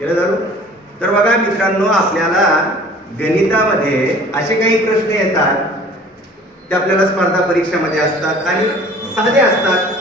केलं झालं. तर बघा मित्रांनो, आपल्याला गणितामध्ये असे काही प्रश्न येतात ते आपल्याला स्पर्धा परीक्षेमध्ये असतात आणि साधे असतात,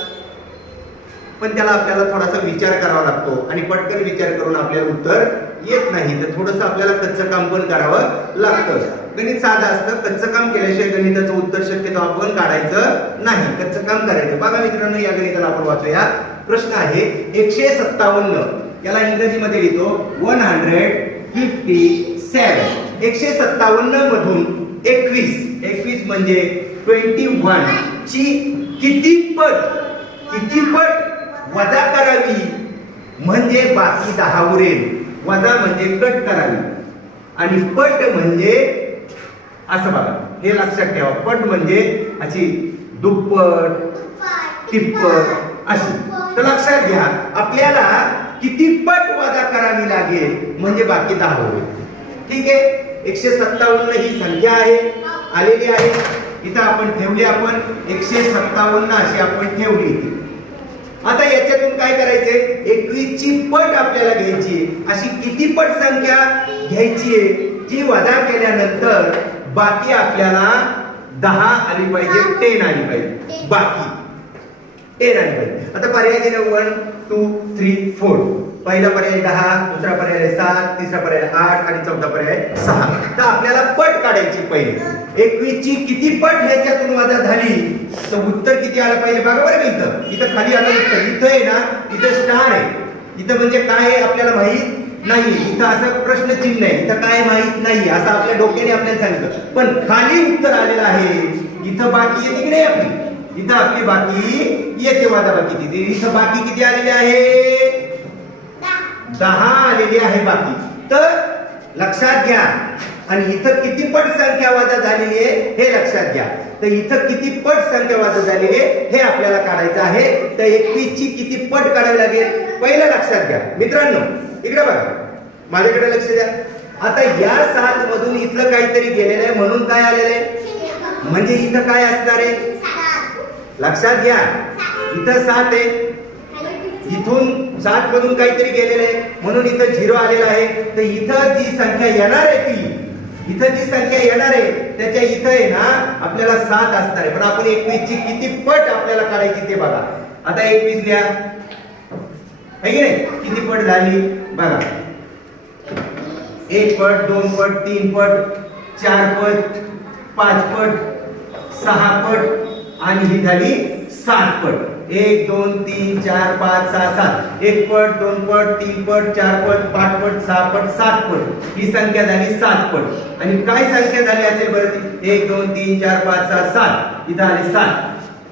पण त्याला आपल्याला थोडासा विचार करावा लागतो आणि पटकन विचार करून आपल्याला उत्तर येत नाही. तर थोडंसं आपल्याला कच्चं काम पण करावं लागतं. गणित साधं असतं, कच्चं काम केल्याशिवाय गणिताचं उत्तर शक्यतो आपण काढायचं नाही, कच्चं काम करायचं. बघा मित्रांनो, या गणिताला आपण वाचूया. प्रश्न आहे 157, याला इंग्रजीमध्ये लिहितो 157. 157 मधून 21 म्हणजे 21 ची किती पट वजा करावी म्हणजे बाकी 10 उरेल. वजा म्हणजे कट करावी आणि पट म्हणजे असं बघा, हे लक्षात ठेवा. पट म्हणजे अशी दुप्पट तिप्पट अशी. तर लक्षात घ्या, आपल्याला किती पट वजा करावी लागेल म्हणजे बाकी 10 होईल. ठीक आहे, 157 ही संख्या आहे, आलेली आहे इथं. आपण ठेवली, आपण 157 अशी आपण ठेवली. आता याच्यातून काय करायचंय, 21 ची पट आपल्याला घ्यायची. अशी किती पट संख्या घ्यायची आहे जी वजा केल्यानंतर बाकी आपल्याला 10 आली पाहिजे, 10 आली पाहिजे, बाकी 10 आली पाहिजे. आता पर्याय दिले 1 2 3 4. पहिला पर्याय 10, दुसरा पर्याय 7, तिसरा पर्याय 8 आणि चौथा पर्याय 6. तर आपल्याला पट काढायची पहिले. 21 ची किती पट ह्याच्यातून वजा झाली तर उत्तर किती आलं पाहिजे बघा बरं. इथं खाली आलं उत्तर, इथं आहे ना, इथं स्टार आहे. इथं म्हणजे काय आहे आपल्याला माहित नाही, इथं असं प्रश्नचिन्ह आहे, इथं काय माहित नाही असं आपल्या डोक्याने आपल्याला सांगितलं. पण खाली उत्तर आलेलं आहे, इथं बाकी येते की नाही आपली, इथं आपली बाकी येते, वजा बाकी तिथे. इथं बाकी किती आलेली आहे, 10 आलेली आहे बाकी. तर लक्षात घ्या, आणि इथं किती पट संख्या वजा झालेली आहे हे लक्षात घ्या. तर इथं किती पट संख्या वजा झालेली आहे हे आपल्याला काढायचं आहे. तर 21 ची किती पट काढावी लागेल पहिलं लक्षात घ्या. मित्रांनो इकडे बघा, माझ्याकडे लक्ष द्या. आता या 7 मधून इथलं काहीतरी गेलेलं आहे म्हणून काय आलेलं आहे, म्हणजे इथं काय असणार आहे लक्षात घ्या. इथं 7 आहे, इथून 7 मधून काहीतरी गेलेलं आहे म्हणून इथं 0 आलेलं आहे. तर इथं जी संख्या येणार आहे इथं जी संख्या येणार आहे त्याच्या इथं आहे ना आपल्याला 7 असणार आहे. पण आपण 21 ची किती पट आपल्याला काढायची ते बघा. आता 21 लिहा, है की नाही, किती पट झाली बघा. 1 पट, 2 पट, 3 पट, 4 पट, 5 पट, 6 पट आणि ही झाली 7 पट. 1 2 3 4 5 6 7. 1 पट, 2 पट, 3 पट, 4 पट, 5 पट, 6 पट, 7 पट. ही संख्या झाली 7 पट. आणि काय संख्या झाली असेल बरं ती, 1 2 3 4 5 6 7. इथं आली 7.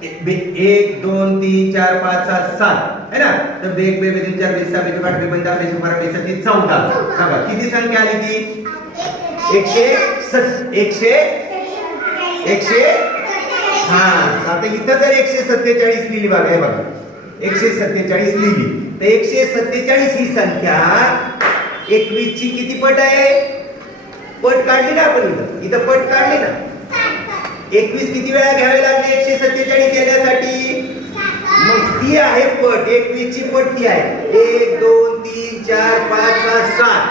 1 2 3 4 5 6 7 है ना. तर 1 2 3 4 5 6 7 8 9 10 11 12 13 14. बघा किती संख्या आली ती, 100. हा, आता इथं जर 147 लिहिली बघा, हे बघा 147 लिहिली. तर 147 ही संख्या 21 ची किती पट आहे, पट काढली ना आपण, इथं पट काढली ना. 21 किती वेळा घ्यावे लागले 147 येण्यासाठी, मग ती आहे पट. 21 ची पट ती आहे 1 2 3 4 5 6 7.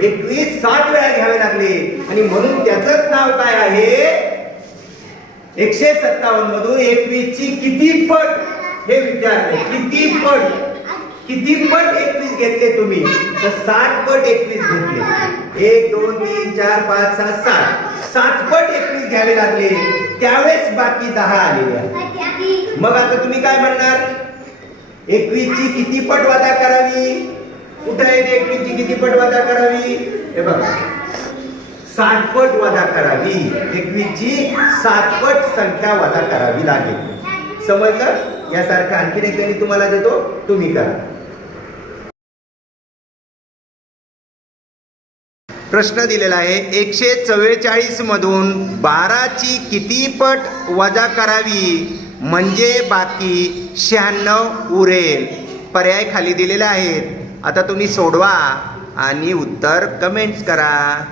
21 7 वेळा घ्यावे लागले आणि म्हणून त्याचंच नाव काय आहे, 157 मधून 21 ची किती पट हे विचारले. किती पट 21 घेतले तुम्ही, तर 7 पट 21 घेतले. 1 2 3 4 5 6 7. 7 पट 21 घ्यावे लागले, त्यावेळेस बाकी 10 आलेले आहे. मग आता तुम्ही काय म्हणणार, 21 ची किती पट वजा करावी, कुठे आहे 21 ची किती पट वजा करावी, हे बघा 7 पट वजा करावी. 21 ची 7 पट संख्या वजा करावी लागेल. समजलं. यासारखं आणखीन एक गणित तुम्हाला देतो, तुम्ही करा. प्रश्न दिलेला आहे 144 मधून 12 ची किती पट वजा करावी म्हणजे बाकी 96 उरेल. पर्याय खाली दिलेले आहेत. आता तुम्ही सोडवा आणि उत्तर कमेंट्स करा.